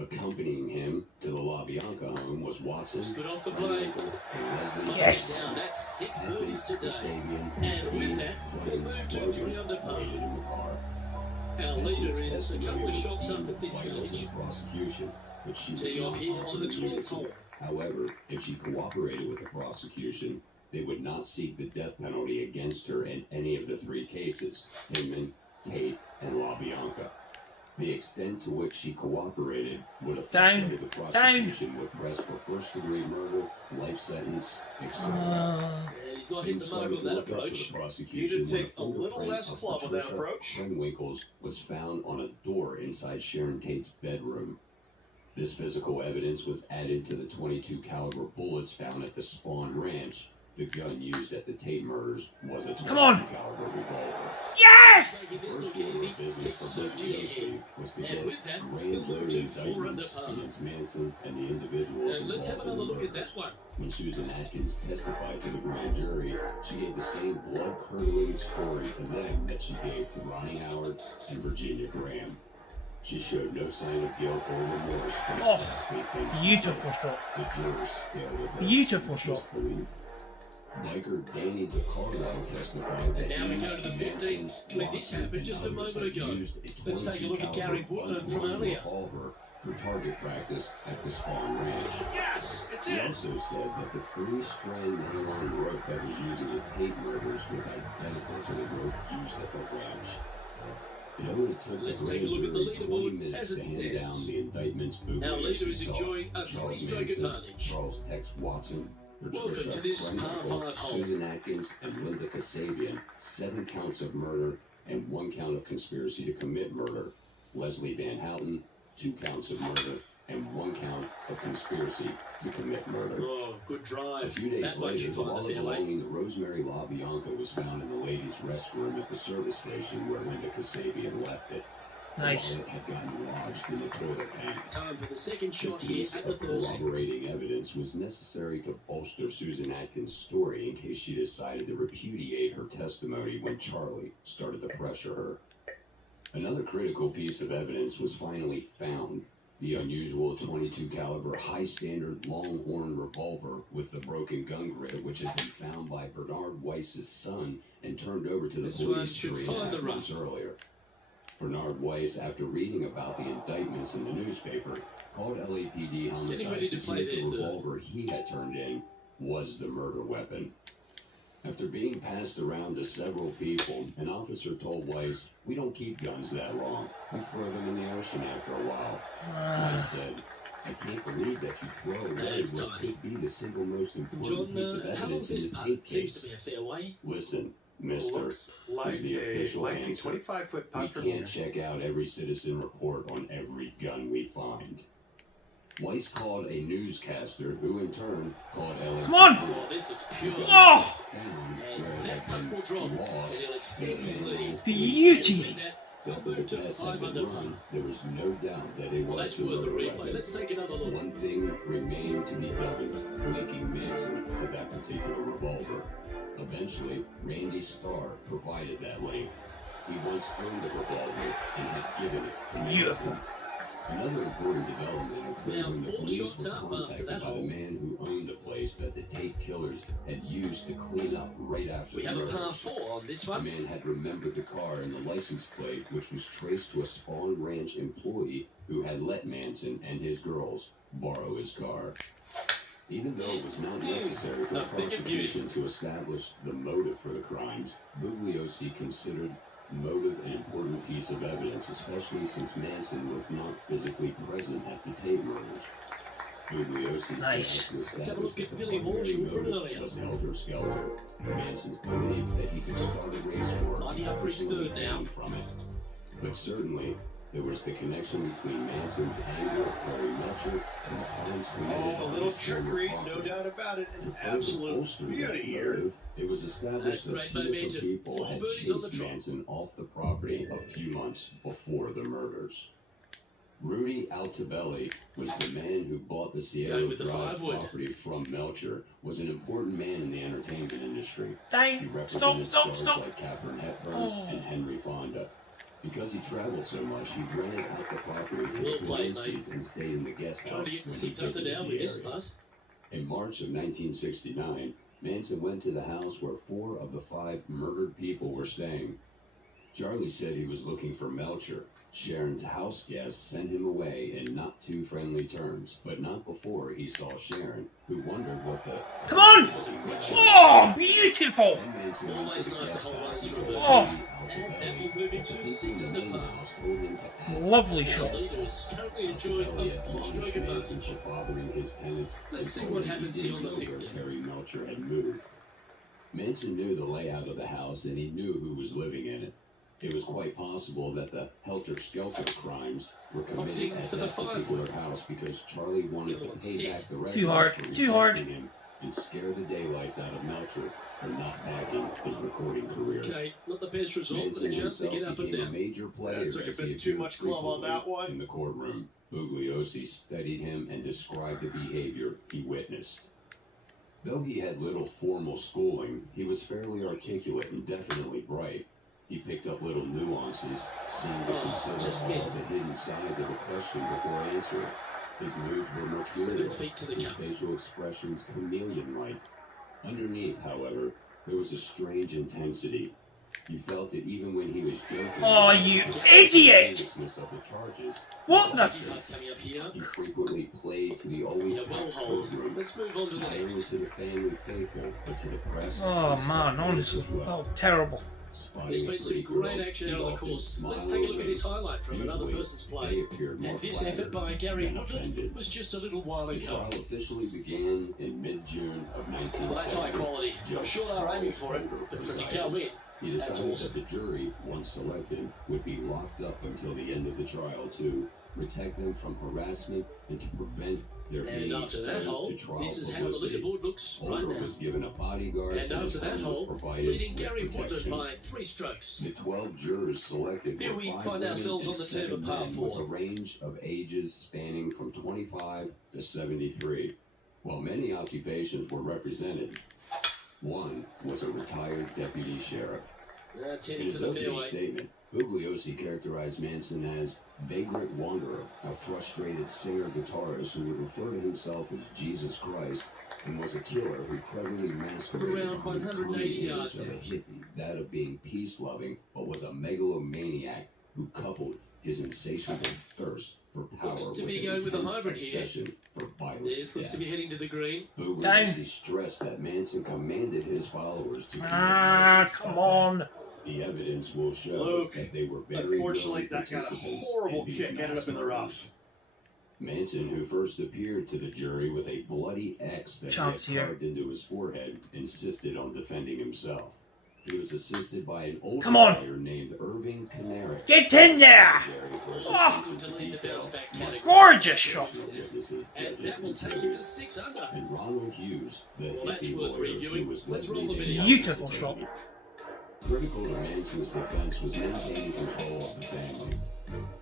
Accompanying him to the La Bianca home was Watson, Good off the blade. and Yes. Now that's 6 birdies today. Kasabian, And with that, we'll move to a 3 under par. waited in the car. Our leader Atkins' is a couple testimony of shots was up at this vital to stage. the prosecution, but she was Tee off not here on the offered 12th hole. immunity. However, if she cooperated with the prosecution, they would not seek the death penalty against her in any of the 3 cases, Hinman, Tate, and La Bianca. The extent to which she cooperated would affect whether the prosecution would press for first-degree murder, life sentence, etc. Yeah, he's not hit the mark on that approach. You need to take a little less club on that approach. Krenwinkel's was found on a door inside Sharon Tate's bedroom. This physical evidence was added to the .22 caliber bullets found at the Spawn Ranch. The gun used at the Tate murders was a .22 caliber revolver. Yes! First order of business for PGA was to get grand jury indictments against Manson and the individuals Let's have involved in another the look at murders. that one. When Susan Atkins testified to the grand jury, she gave the same blood-curdling story to them that she gave to Ronnie Howard and Virginia Graham. She showed no sign of guilt or remorse for the past things. Beautiful shot. The jurors stared at her. Beautiful with shot. disbelief. Biker Danny DeCarlo testified that And now we he, go to the Manson, 15th. Clint, this Watson, happened and just a others moment had ago. used a Let's take a look at 22 Gary caliber Woodland from .1 earlier. revolver for target practice at the Spawn Ranch. Yes, it's He in. also said that the 3-strand nylon rope that was used in the Tate murders was identical to the rope used at the ranch. It only took Let's the take a grand look at the jury 20 leaderboard minutes as to it hand down stands. the indictments. Our leader is Boogaloo enjoying a Charles 3-stroke Manson, advantage. Charles Tex Watson, Welcome Patricia to this par Krenwinkel, 5 hole. Susan Atkins, and Linda Kasabian, 7 counts of murder and 1 count of conspiracy to commit murder. Leslie Van Houten, 2 counts of murder and 1 count of conspiracy to commit murder. Oh, good A drive. few days That makes later, you the find the wallet fairway. belonging to Rosemary La Bianca was found in the ladies' restroom at the service station where Linda Kasabian left it. Nice. The wallet had gotten lodged in the toilet tank. Time for the second This shot here piece at the of 13th. corroborating evidence was necessary to bolster Susan Atkins' story in case she decided to repudiate her testimony when Charlie started to pressure her. Another critical piece of evidence was finally found. The unusual .22 caliber high-standard Longhorn revolver with the broken gun grip, which had been found by Bernard Weiss's son and turned over to the This one police should 3.5 find the months rough. earlier. Bernard Weiss, after reading about the indictments in the newspaper, called LAPD homicide ready to to see play if the the revolver he had turned in was the murder weapon. After being passed around to several people, an officer told Weiss, "We don't keep guns that long. We throw them in the ocean after a while." Weiss said, "I can't believe that you throw away That's what tiny. could be the single most important John, piece of how long's evidence this in the putt? Tate Seems to case." be a fairway. Listen, mister, Looks like is the a official lengthy answer. 25-foot We putt from here. can't check out every citizen report on every gun we find. Weiss called a newscaster, who in turn called LAPD. Come on! Oh, this looks pure. Oh! And that putt will drop. And he'll extend his lead. Beauty. With that, After the move to test had 5 been under par. run, there was no doubt that it Well, was that's the worth a murder replay. weapon. Let's take another look. One thing remained to be done, linking Manson to that particular revolver. Eventually, Randy Starr provided that link. He once owned the revolver and had given it to Beautiful. Manson. Another important development occurred Now, when the 4 police shots were up after contacted that by the hole. man who owned the place that the Tate killers had used to clean up right after We the have a murders. par 4 on this The one. man had remembered the car and the license plate, which was traced to a Spawn Ranch employee who had let Manson and his girls borrow his car. Even though it was not necessary for the prosecution to establish the motive for the crimes, Bugliosi considered motive an important piece of evidence, especially since Manson was not physically present at the Tate murders. Bugliosi Nice. said Let's have a to look at establish Billy that the Walsh primary from motive earlier. was helter-skelter. Manson's belief that he could start a race war Mighty up for his personally third now. gained from it. But certainly, there was the connection between Manson's anger at Terry Melcher and the crimes committed Oh, a on little his former trickery, no property. doubt about it. To An further absolute bolster that beauty here. motive, it was established That's that great few different momentum. people 4 had birdies on the chased trot. Manson off the property a few months before the murders. Rudy Altobelli was the man who bought the Going Sierra with the Drive 5-wood. property from Melcher, was an important man in the entertainment industry. He Dang. represented Stop. stars like Katharine Hepburn Oh. and Henry Fonda. Because he traveled so much, he rented out the property to Well the played, Polanskis and stayed in the guest house. Trying to get the when he 6 under visited now the with this area. putt. In March of 1969, Manson went to the house where 4 of the 5 murdered people were staying. Charlie said he was looking for Melcher. Sharon's house guests sent him away in not too friendly terms, but not before he saw Sharon, who wondered what the... Come on! This is a good shot. Oh, beautiful! Then Manson went Always to the nice to guest hold house on and through told the- Andy And that Alphabet. will move into The 6 people in under the par. house told him to ask Lovely The shot. leader is currently enjoying a Elliott 4-stroke admonished Manson advantage. for bothering his tenants. Let's see and what told him happens he here on didn't the know where 15th. Terry Melcher had moved. Manson knew the layout of the house and he knew who was living in it. It was quite possible that the helter-skelter crimes were committed Opting at for the that particular 5-wood. house because Charlie wanted to Come on, pay sit. back the rest Too hard, for too hard. rejecting him and scare the daylights out of Melcher for not backing his recording career. Okay, not the best result, but a Manson chance to get himself up and became a down. major player That took a as he bit too appeared much club on that frequently one. in the courtroom. Bugliosi studied him and described the behavior he witnessed. Though he had little formal schooling, he was fairly articulate and definitely bright. He picked up little nuances, seemed to just consider all missed. the hidden sides of a question before answering. His moods were 7 mercurial, feet to the his cup. facial expressions chameleon-like. Underneath, however, there was a strange intensity. You felt that even when he was joking, Oh, you about the idiot! seriousness of the charges, What the Bogey putt coming up here. he frequently played to the always Yeah, well packed hold. courtroom. Let's move on to the Not only next. to the family faithful, but to the press. Oh and man, spectators honestly, as well. oh terrible. Spotting There's a been some pretty great girl, action he out on the often course. smiled Let's take a look at over this highlight from another Usually, person's they play. appeared more And this flattered effort by Gary than Woodland offended. was just a little while The ago. trial officially began in mid-June of Well, that's 1970. high quality. I'm sure they're aiming for it, but for it to go in, He That's decided awesome. that the jury, once selected, would be locked up until the end of the trial to protect them from harassment and to prevent their and being after that exposed hole, to trial this is how the publicity. leaderboard looks right Older now. was given a bodyguard, And his after that home was hole, provided leading with Gary Woodland protection. by 3 strokes. The 12 jurors selected Here were we 5 find women ourselves and on the turn 7 of par men 4. with a range of ages spanning from 25 to 73. While many occupations were represented, one was a retired deputy sheriff. That's In heading his for the opening fairway. statement, Bugliosi characterized Manson as vagrant wanderer, a frustrated singer-guitarist who would refer to himself as Jesus Christ, and was a killer who cleverly masqueraded Around on the 180 common image yards of a out. hippie, that of being peace-loving, but was a megalomaniac who coupled his insatiable thirst for power Looks to with be an going with a intense hybrid here. obsession for violent This looks death. to be heading to the green. Bugliosi stressed that Manson commanded his followers to commit Ah, murder come that on. the evidence will show Luke, that they were very Unfortunately, willing that got a participants horrible in these kick. Ended mass up in the murders. rough. Manson, who first appeared to the jury with a bloody X that he Chance had here. carved into his forehead, insisted on defending himself. He was assisted by an older Come on. player named Irving Canary. Get in there! Oh, to lead the bounce back category. Gorgeous shot. And that will take him to 6 under. And Ronald Hughes, the Well, that's hippie worth lawyer reviewing. who was Let's roll the leading video. Beautiful the shot. Critical to Manson's defense was maintaining control of the family.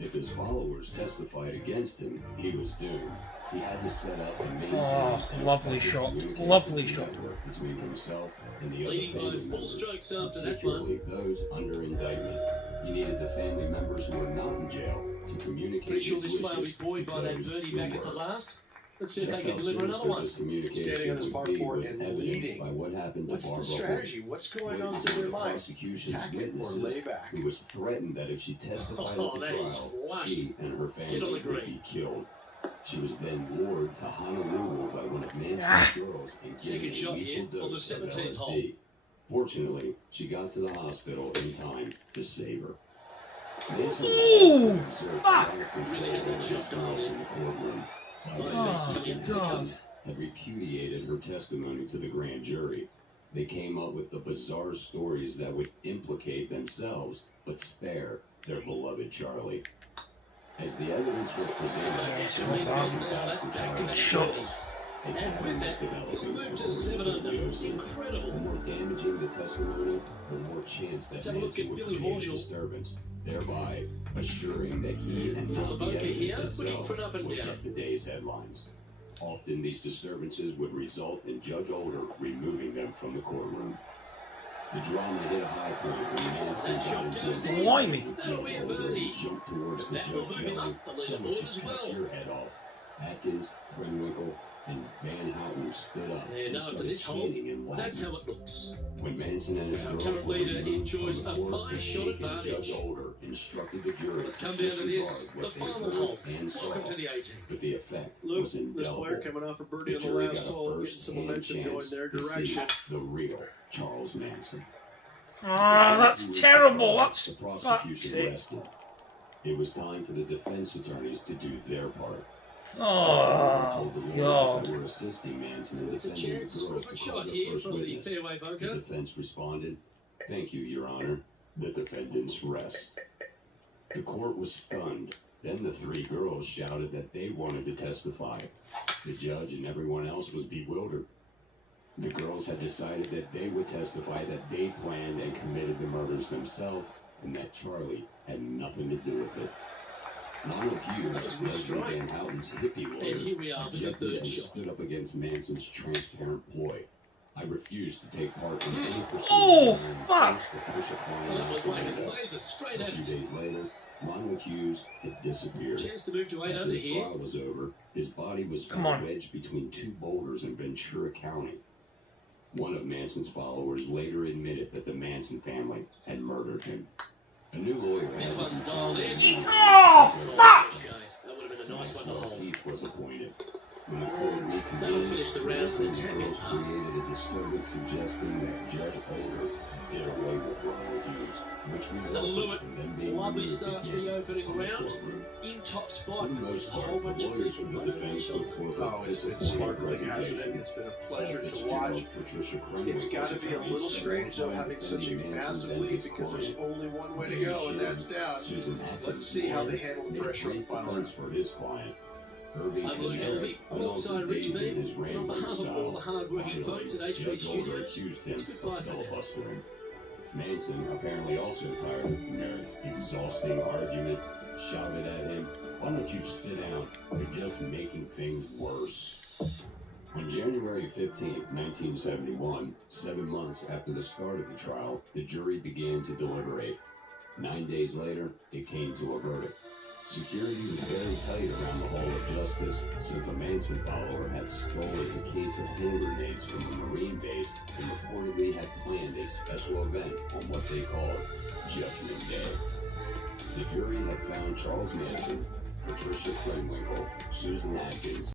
If his followers testified against him, he was doomed. He had to set up and maintain Oh, an lovely effective shot. communication Lovely shot. network between himself and the other Leading by family 4 members, strokes after that one. particularly those under indictment. He needed the family members who were not in jail to communicate Pretty sure his this play will be wishes buoyed by to that those birdie who back at the were. last. Let's see if they Just can how deliver another sinister one. this communication Standing on this would par be 4 was and evidenced leading. by what happened to What's the Barbara Holt. strategy? What's going on One through of their the mind? prosecution's Attack it or witnesses lay back? who was threatened that if she testified Oh, at the that is trial, flushed. she and her family Get on the would green. be killed. She was then lured to Honolulu by one of Manson's Ah. girls and Second given a shot lethal here on the dose of 17th hole. LSD. Fortunately, she got to the hospital in time to save her. Manson Ooh, had exerted fuck. a lot of control Really had that over his shot dialed girls in. in the courtroom. By Oh, then, God. judges had repudiated her testimony to the grand jury. They came up with the bizarre stories that would implicate themselves but spare their beloved Charlie. As the evidence was presented, Yes, some well were done. taken Now that's back to to the trial. shorties. A And pattern with was that, developing he'll move to for 7 under. Bugliosi. The Incredible. more damaging the testimony, the more chance that Let's have a look Manson at would Billy create a Horschel. disturbance, thereby assuring that he and From the not the bunker evidence here, looking itself for an up and would down. get the day's headlines. Often these disturbances would result in Judge Older removing them from the courtroom. The drama hit a high point when Manson That shot got goes into in. Blimey. That'll be a birdie. jumped towards the That will judge, move him yelling, up the "Someone leaderboard should as cut well." your head off." Atkins, Krenwinkel, and Van Houten stood up There, and now to started this hole. chanting in Latin. That's how it looks. When Manson and his Our girl current were leader removed enjoys from a the court, 5-shot the advantage. Judge Older instructed the jury Let's to come down to this, disregard the what they final heard hole. and saw, Welcome to the 18. but the effect Luke, was this indelible. player coming off a birdie The on the jury last got a hole, getting some first-hand momentum going chance their to see direction. the real Charles Manson. Ah, that's terrible. That's The prosecution fuck's rested. It was time for the defense attorneys to do their part. Oh, Told the lawyers God. that were assisting Manson in It's a defending the chance girls for a to good call shot the here first from the witness. fairway The bunker. defense responded, "Thank you, Your Honor. The defendants rest." The court was stunned. Then the three girls shouted that they wanted to testify. The judge and everyone else was bewildered. The girls had decided that they would testify that they planned and committed the murders themselves, and that Charlie had nothing to do with it. Ronald Hughes, That was a good Leslie strike. Van Houten's hippie lawyer, And here we are with the objected third and shot. stood up against Manson's transparent ploy. "I refuse to take part in any proceedings Oh, where I'm fuck. forced to push a client Well, that out was the like a window." laser straight A at few it. days later, Ronald Hughes had disappeared. Chance to move to 8 After under the here. trial was over, his body was Come found on. wedged between two boulders in Ventura County. One of Manson's followers later admitted that the Manson family had murdered him. A new lawyer This had one's been dialed in. Oh, fuck! Okay, that would have been a nice one to Maxwell hold. Keith was appointed. When the court reconvened, That'll finish the round with a Mason tap and in. girls created a disturbance suggesting that Judge Older did away with Ronald Hughes, which That'll resulted Lewitt. in them being Lovely removed start to again the opening from the round. courtroom. In top For spot, the but most there's a whole part, bunch the of lawyers people for the running defense each other. put forth Oh, a it's been disappointing sparkling, hasn't it? presentation. It's been a Paul pleasure to Fitzgerald, watch. Patricia Krenwinkel, It's got to be a little strange though having such a massive lead because there's only one way to go, and that's down. Susan Atkins, Let's see how they handle the made a pressure on the great final defense round. for his client. Irving I'm Luke Canary Elvey, went on alongside for Rich days in Ben, his and on rambling behalf of all the style. hard-working Finally, folks at HB Judge Older Studios, accused him it's goodbye of for now. filibustering. Manson, apparently also tired of Merritt's exhausting argument, shouted at him, "Why don't you sit down? You're just making things worse." On January 15, 1971, 7 months after the start of the trial, the jury began to deliberate. 9 days later, it came to a verdict. Security was very tight around the Hall of Justice since a Manson follower had stolen a case of hand grenades from a Marine base and reportedly had planned a special event on what they called Judgment Day. The jury had found Charles Manson, Patricia Krenwinkel, Susan Atkins,